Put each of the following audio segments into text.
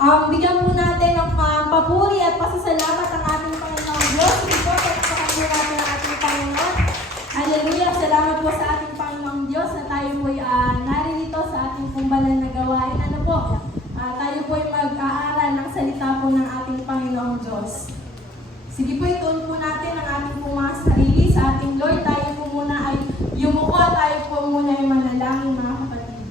bigyan po natin ng papuri at pasasalamat ang ating Panginoon Diyos. Sige po, pagpapakan po natin ang ating Panginoon. Hallelujah! Salamat po sa ating Panginoong Diyos na tayo po'y naririto sa ating kumbalan na gawain. Ano po? Tayo po'y mag-aaral ng salita po ng ating Panginoong Diyos. Sige po, ituon po natin ang ating pong mga sarili sa ating Lord. Tayo po muna ay yumuko, tayo po muna ay manalangin, mga kapatid.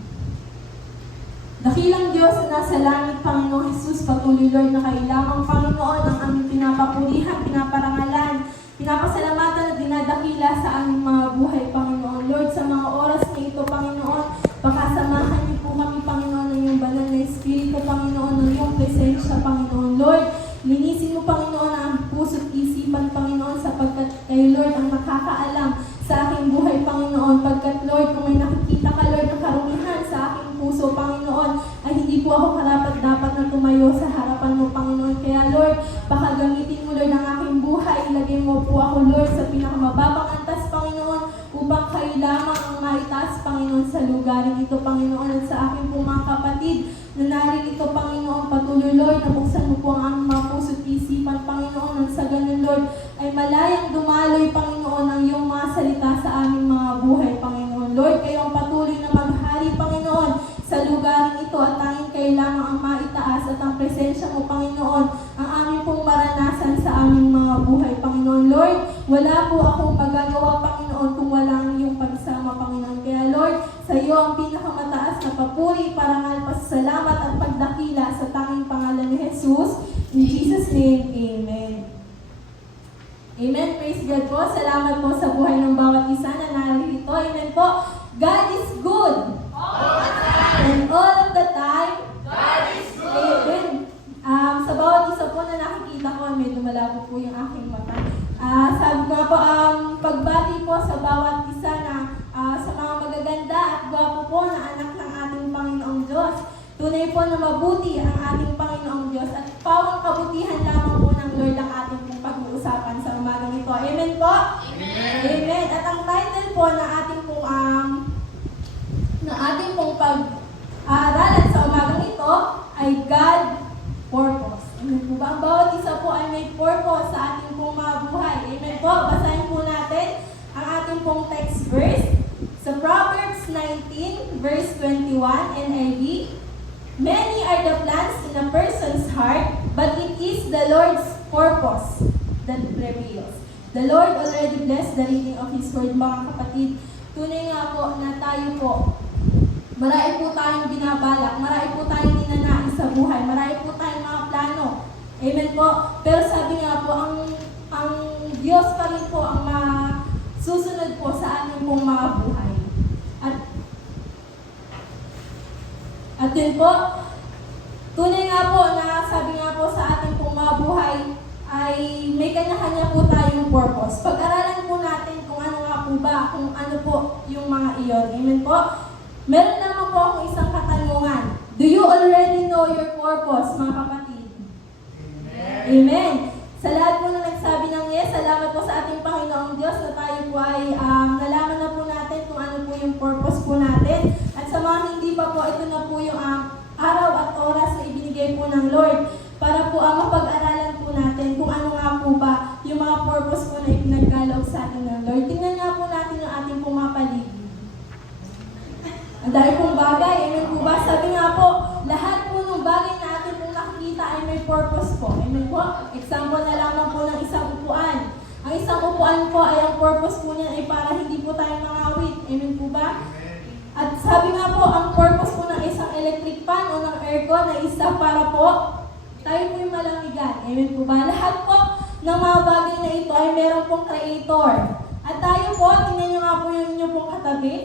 Dakilang Diyos na nasa langit, Panginoong Jesus, patuloy Lord na kailangang Panginoon ang aming pinapapurihan, pinaparangalan, pinapasalamatan at dinadakila sa aming mga buhay, Panginoon. Lord, sa mga oras na ito, Panginoon, pakasamahan niyo po kami, Panginoon, ng iyong banal na Espiritu, Panginoon, ng iyong presensya, Panginoon. Lord, linisin mo, Panginoon, ang puso't isipan, Panginoon, sapagkat kayo, Lord, ang nakakaalam sa aking buhay, Panginoon. Pagkat, Lord, kung may nakikita ka, Lord, ng karumihan sa aking puso, Panginoon, ay hindi po ako karapat-dapat na tumayo sa harapan mo, Panginoon. Kaya, Lord, baka gamitin mo, Lord, ang aking buhay. Ilagay mo po ako, Lord, sa pinakamababang antas, Panginoon, upang kayo lamang ang maitaas, Panginoon, sa lugaring ito, Panginoon, at sa aking po mga kapatid na naririto, Panginoon, patuloy, Lord, na buksan mo po ang aming mga puso't isipan, Panginoon, at sa ganun, Lord, ay malayang dumaloy, Panginoon, ang iyong mga salita sa aming mga buhay, Panginoon. Lord, kayo ang patuloy na maghari, Panginoon, sa lugaring ito at tanging kayo lamang ang maitaas at ang presensya mo, Panginoon, ang aming pong maranasan sa aming mga buhay, Panginoon. Lord, wala po akong magagawa, Panginoon, kung wala ang iyong pagsama, Panginoon. Kaya, Lord, sa iyo ang pinakamataas na papuri, parangal, pasasalamat at pagdakila sa tanging pangalan ni Jesus. In Jesus' name, Amen. Amen. Praise God po. Salamat po sa buhay ng bawat isa na narito. Amen po. God is good. And all of the time, God is good. Amen. Sa bawat isa po na nakikita ko, medyo malabo po yung aking mata. Sabi ko po, pagbati po sa bawat isa na sa mga magaganda at gwapo po na anak ng ating Panginoong Diyos. Tunay po na mabuti ang ating Panginoong Diyos at pawang kabutihan lamang po ng Lord ang ating pong pag-uusapan sa umagang ito. Amen po? Amen. Amen. At ang title po na ating pong pag-aaralan sa umagang ito ay God Purpose. Amen po ba? Ang bawat isa po ay may purpose sa ating pong mga buhay. Amen po? Basahin po natin ang ating pong text verse sa Proverbs 19 verse 21 NIV. Many are the plans in a person's heart, but it is the Lord's purpose that prevails. The Lord already blessed the reading of His word, mga kapatid. Tunay nga po na tayo po, marami po tayong binabalak, marami po tayong ninanais sa buhay, marami po tayong mga plano. Amen po. Pero sabi nga po, ang Diyos pa rin po ang susunod po sa ating pong mga buhay. At yun po, tunay nga po na sabi nga po sa ating pong mga buhay ay may kanya-kanya po tayong purpose. Pag-aralan po natin kung ano nga po ba, kung ano po yung mga iyon. Amen po? Meron naman po akong isang katanungan. Do you already know your purpose, mga kapatid? Amen. Amen. Sa lahat po na nagsabi ng yes, salamat po sa ating Panginoong Diyos na tayo po ay nalaman na po natin kung ano po yung purpose po natin. At sa mga hindi pa po, ito na po yung araw at oras na ibinigay po ng Lord para po mapag-aralan po natin kung ano nga po ba yung mga purpose po na ipinagkaloob sa atin ng Lord. Tingnan nga po natin yung ating pong mga paligid. Ang dahil pong bagay, amen po ba? Sabi nga po, lahat po ng bagay na atin pong nakikita ay may purpose po. Amen po? Example na lamang po ng isang upuan. Ang isang upuan po ay ang purpose po niyan ay para hindi po tayo mangawit. Amen po ba? At sabi nga po, ang purpose po ng isang electric fan o ng aircon na isa para po tayo po yung malamigan. Amen po ba? Lahat po ng mga bagay na ito ay meron pong creator. At tayo po, tingnan nyo nga po yung inyong pong katabi.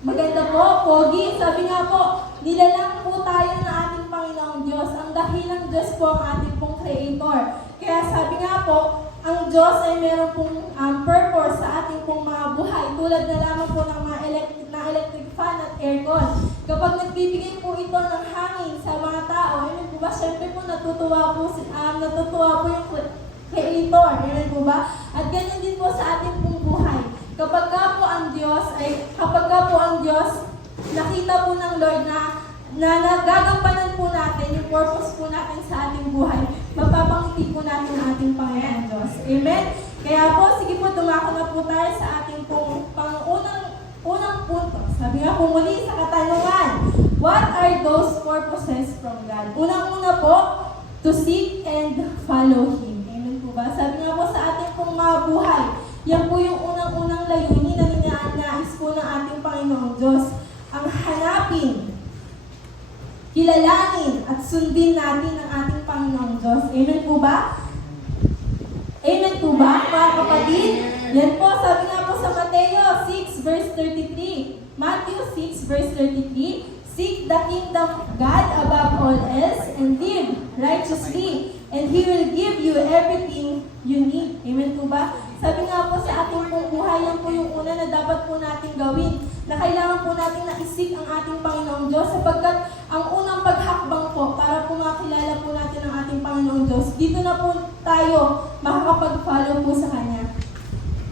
Maganda po, pogi. Sabi nga po, nilalang po tayo na ating Panginoong Diyos. Ang dahilang Diyos po ang ating pong creator. Kaya sabi nga po, ang Diyos ay meron pong purpose sa ating pong mga buhay. Tulad na lamang po ng mga electric fan at aircon. Kapag nagbibigay po ito ng hangin sa mga tao, amen po ba? Siyempre po natutuwa po yung creator. Amen po ba? At ganyan din po sa ating pong buhay. Kapag ka po ang Diyos, nakita po ng Lord na nagagampanan po natin ating Panginoong Diyos. Amen? Kaya po, sige po, dumako na po tayo sa ating pong unang punto. Sabi nga po muli sa katanungan, what are those purposes from God? Unang-una po, to seek and follow Him. Amen po ba? Sabi nga po sa ating pong mga buhay, yan po yung unang-unang layunin na ninanais po ng ating Panginoong Diyos. Ang hanapin, kilalanin at sundin natin ang ating Panginoong Diyos. Amen po ba? Amen po ba, mga kapatid? Yan po, sabi nga po sa Mateo 6 verse 33. Matthew 6 verse 33, seek the kingdom of God above all else and live righteously, and He will give you everything you need. Amen po ba? Sabi nga po sa ating pong buhay, yan po yung una na dapat po natin gawin, na kailangan po natin na isik ang ating Panginoong Diyos, sapagkat ang unang paghakbang po para po makilala po natin ang ating Panginoong Diyos, dito na po tayo makakapag-follow po sa Kanya.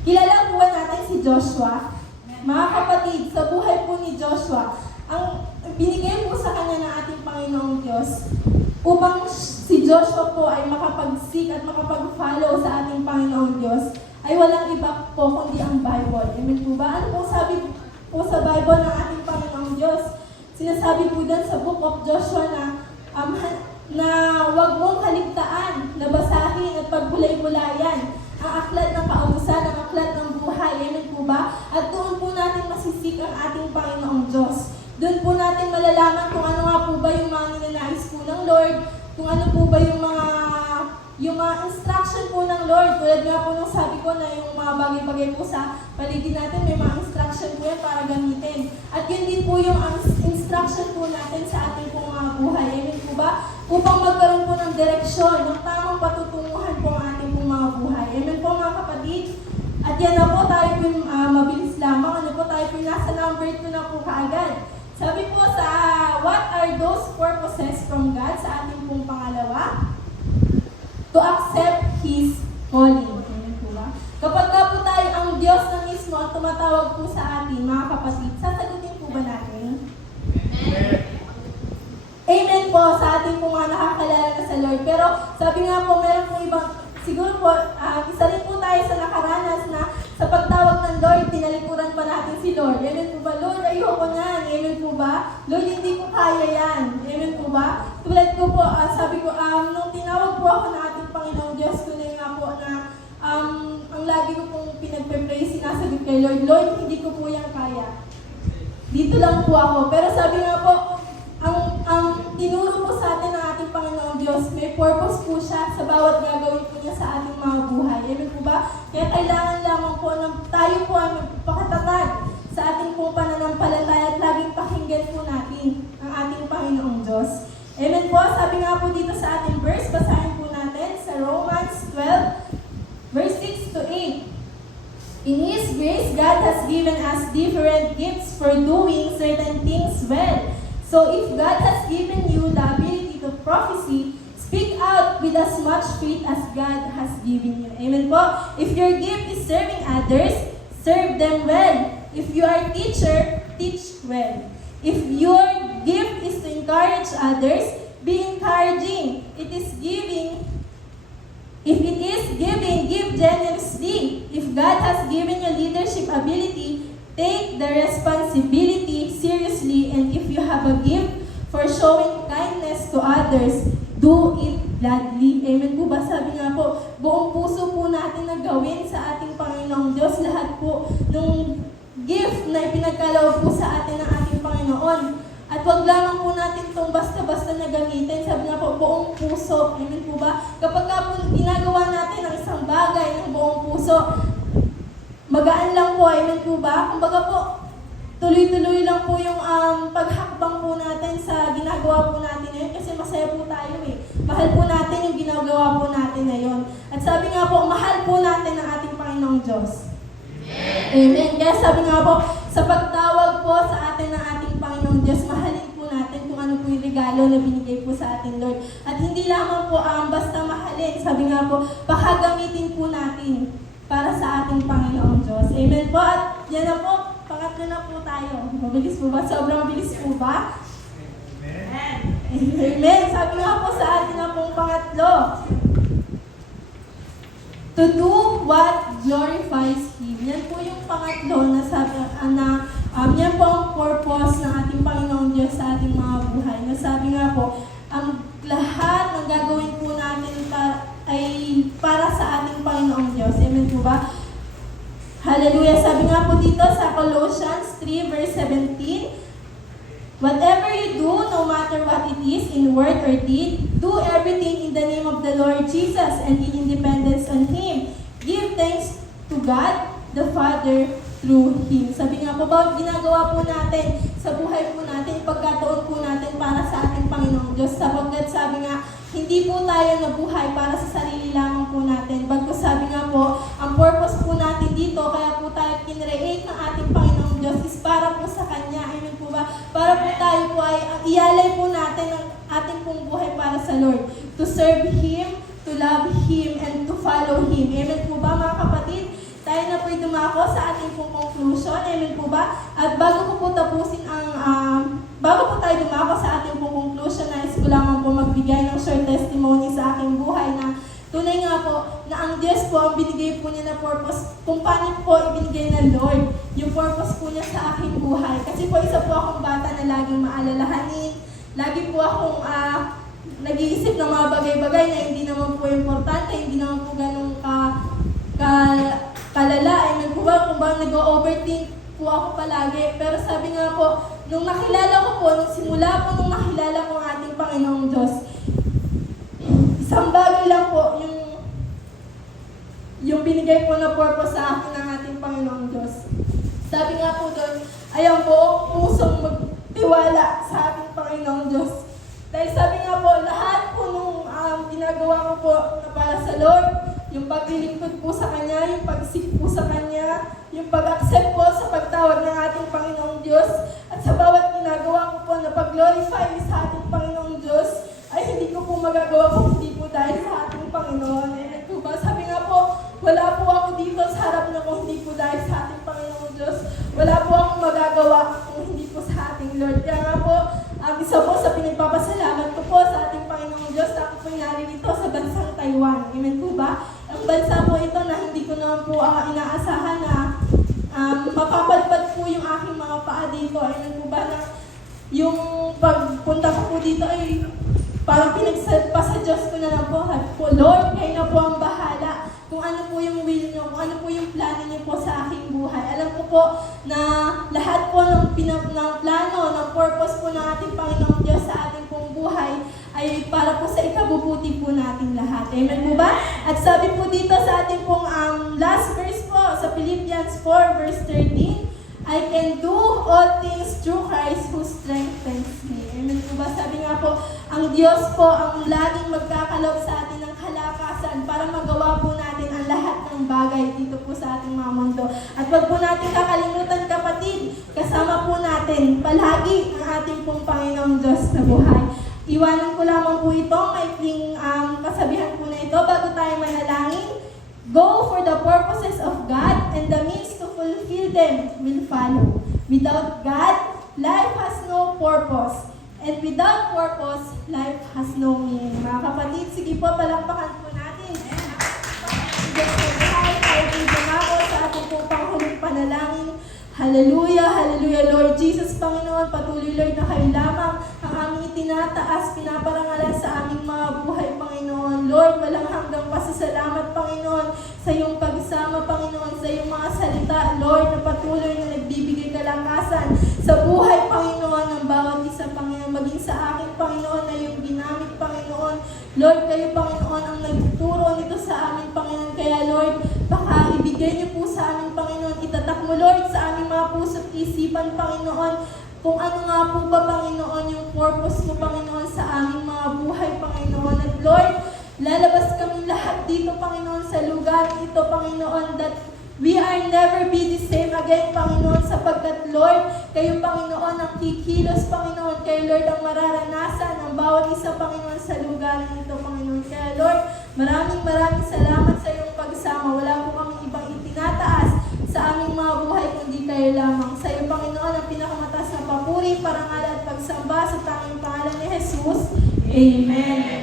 Kilala po ba natin si Joshua? Mga kapatid, sa buhay po ni Joshua, ang binigay po sa kanya ng ating Panginoong Diyos upang si Joshua po ay makapag-seek at makapag-follow sa ating Panginoong Diyos ay walang iba po kundi ang Bible. Amen po ba? Ano po sabi po sa Bible ng ating Panginoong Diyos? Sinasabi po doon sa Book of Joshua na huwag mong kaligtaan na basahin at pagbulay-bulayan ang aklat ng kautusan, ang aklat ng buhay. Amen po ba? At doon po natin masisik ang ating Panginoong Diyos. Doon po natin malalaman kung ano nga po ba yung mga ninanais po ng Lord, kung ano po ba yung mga instruction po ng Lord. Tulad nga po nung sabi ko na yung mga bagay-bagay po sa paligid natin, may mga instruction po yan para gamitin. At yun din po yung instruction po natin sa ating pong mga buhay. Amen po ba? Upang magkaroon po ng direksyon, ng tamang patutunguhan po ang ating pong mga buhay. Amen po mga kapatid? At yan na po tayo po mabilis lamang. Ano po tayo po nasa number 2 na po kaagad. Sabi po sa what are those purposes from God sa ating pong pangalawa? To accept His calling. Amen po ba? Kapag ka po tayo ang Diyos na mismo ang tumatawag po sa atin, mga kapatid, sasagutin po ba natin? Amen po sa ating po mga nakakalala na sa Lord. Pero sabi nga po, meron po ibang, siguro po, isa rin po tayo sa nakaranas na sa pagtawag ng Lord, tinalikuran pa natin si Lord. Amen po ba? Lord, ayoko na. Amen po ba? Lord, hindi ko kaya yan. Amen po ba? Tulad ko po, sabi ko, nung tinawag po ako ng ating Panginoong Diyos, tunay nga po na ang lagi ko pong pinagpe-pray, sinasagot kay Lord, Lord, hindi ko po yan kaya. Dito lang po ako. Pero sabi nga po, ang tinuro po sa atin ng ating Panginoong Diyos, may purpose po siya sa bawat gagawin po niya sa ating mga buhay. Amen po ba? Kaya kailangan lamang po na tayo po ay magpakatatag sa ating pong pananampalataya at laging pakinggan po natin ang ating Panginoong Diyos. Amen po? Sabi nga po dito sa ating verse, basahin po natin sa Romans 12, verse 6 to 8. In His grace, God has given us different gifts for doing certain things well. So if God has given you the ability to prophecy, speak out with as much faith as God has given you. Amen po? If your gift is serving others, serve them well. If you are a teacher, teach well. If your gift is to encourage others, be encouraging. If it is giving, give generously. If God has given you leadership ability, take the responsibility seriously, and if you have a gift for showing kindness to others, do it gladly. Amen po ba? Sabi nga po, buong puso po natin na gawin sa ating Panginoong Diyos lahat po ng gift na ipinagkaloob po sa atin ng ating Panginoon. At wag lamang po natin itong basta-basta na gamitin. Sabi nga po, buong puso. Amen po ba? Kapag po ginagawa natin ang isang bagay ng buong puso, magaan lang po, amen po ba? Kumbaga po, tuloy-tuloy lang po yung paghakbang po natin sa ginagawa po natin ngayon kasi masaya po tayo eh. Mahal po natin yung ginagawa po natin ngayon. At sabi nga po, mahal po natin ang ating Panginoong Diyos. Amen. Kaya sabi nga po, sa pagtawag po sa atin ng ating Panginoong Diyos, mahalin po natin kung ano po yung regalo na binigay po sa ating Lord. At hindi lamang po basta mahalin, sabi nga po, pakagamitin po natin para sa ating Panginoong Diyos. Amen po. At yan na po, pangatlo na po tayo. Mabilis po ba? Sobrang bilis po ba? Amen. Amen. Sabi nga po sa atin na pong pangatlo. to do what glorifies Him. Yan po yung pangatlo na sabi yan po ang purpose ng ating Panginoong Diyos sa ating mga buhay. Nasabi nga po, ang lahat ng gagawin po natin ay para sa ating Panginoong Diyos. Amen po ba? Hallelujah. Sabi nga po dito sa Colossians 3 verse 17, whatever you do, no matter what it is, in word or deed, do everything in the name of the Lord Jesus and in dependence on Him. Give thanks to God, the Father, through Him. Sabi nga po ba, ginagawa po natin sa buhay po natin, pagkataon po natin para sa ating Panginoong Diyos. Sapagkat sabi nga, hindi po tayo nabuhay para sa sarili lamang po natin. Bagkus sabi nga po, ang purpose po natin dito, kaya po tayo kinreate ng ating Panginoong Diyos is para po sa Kanya. Amen po ba? Para po tayo po ay ialay po natin ang ating pong buhay para sa Lord. To serve Him, to love Him, and to follow Him. Amen po ba mga kapatid? Tayo na po'y dumako sa ating pong conclusion. Amen po ba? At bago ko po tapusin bago po tayo dumako sa ating pong conclusion, nais ko lamang po magbigay ng short testimony sa aking buhay na tunay nga po na ang Diyos po ang binigay po niya na purpose kung paano po ibinigay ng Lord yung purpose po niya sa aking buhay. Kasi po isa po akong bata na laging maalalahanin. Lagi po akong nag-iisip ng mga bagay-bagay na hindi naman po importante, hindi naman po ganun kalala. Amen po ba? Kung ba nag-overthink po ako palagi. Pero sabi nga po, nung nakilala ko po, nung simula po nung nakilala ko ang ating Panginoong Diyos, isang bagay lang po yung binigay po na purpose sa akin ng ating Panginoong Diyos. Sabi nga po doon, ayaw po pusong magtiwala sa ating Panginoong Diyos. Dahil sabi nga po, lahat po nung ginagawa ko po na para sa Lord, yung paglilingkod po sa Kanya, yung pag-seek po sa Kanya, yung pag-accept po sa pagtawag ng ating Panginoong Diyos, at sa bawat ginagawa ko po na pag-glorify sa ating Panginoong Diyos, ay hindi ko po magagawa kung hindi po dahil sa ating Panginoon. Amen po ba? Sabi nga po, wala po ako dito sa harap na kung hindi po dahil sa ating Panginoong Diyos. Wala po akong magagawa kung hindi po sa ating Lord. Kaya nga po, isa po sa pinagpapasalamat ko po sa ating Panginoong Diyos, ako po naririto sa bansang Taiwan. Amen po ba? Ang bansa po ito na hindi ko naman po inaasahan na mapapadpad po yung aking mga paa dito. Amen po ba na yung pagpunta ko po dito ay parang pinagsalpa sa Diyos ko na lang po. Lord, kayo na po ang bahala kung ano po yung will niyo, kung ano po yung plano niyo po sa aking buhay. Alam ko po na lahat po ng plano, ng purpose po ng ating Panginoong Diyos sa ating pong buhay ay para po sa ikabubuti po natin lahat. Amen po ba? At sabi po dito sa ating pong last verse po, sa Philippians 4 verse 13, I can do all things through Christ who strengthens me. Amen po ba? Sabi nga po, ang Diyos po ang laging magkakaloob sa atin ng kalakasan para magawa po natin ang lahat ng bagay dito po sa ating mga mundo. At wag po natin kakalimutan, kapatid, kasama po natin palagi ang ating pong Panginoong Diyos na buhay. Iwanan ko lamang po ito, maikling kasabihan po na ito bago tayo manalangin. Go for the purposes of God and the means to fulfill them will follow. Without God, life has no purpose. And without purpose, life has no meaning. Mga kapatid, sige po, palakpakan po natin. Diyos na buhay, tayo po dumako sa ating pong panghuling panalangin. Hallelujah, hallelujah, Lord Jesus, Panginoon, patuloy, Lord, na kayo lamang ang aming itinataas, pinaparangalan sa aming mga buhay, Panginoon. Lord, walang hanggang pasasalamat, Panginoon, sa iyong pagsama, Panginoon, sa iyong mga salita, Lord, na patuloy na nagbibigay kalakasan sa buhay, Panginoon, ng bawat isa, Panginoon, maging sa akin, Panginoon, na iyong ginamit, Panginoon. Lord, kayo, Panginoon, ang nagturo nito sa amin, Panginoon. Kaya, Lord, baka ibigay niyo po sa amin, Panginoon, itatak mo, Lord, sa aming mga puso't isipan, Panginoon, kung ano nga po ba, Panginoon, yung purpose mo, Panginoon, sa aming mga buhay, Panginoon. At Lord, lalabas kami lahat dito, Panginoon, sa lugar ito, Panginoon, that we are never be the same again, Panginoon, sapagkat, Lord, kayo, Panginoon, ang kikilos, Panginoon, kayo, Lord, ang mararanasan ng bawat isa, Panginoon, sa lugar nito, Panginoon. Kaya, Lord, maraming salamat sa iyong pagsama. Wala po kami ibang itinataas sa aming mga buhay, kundi kayo lamang. Sa iyo, Panginoon, ang pinakamataas na papuri, parangal at pagsamba sa tanging pangalan ni Jesus. Amen.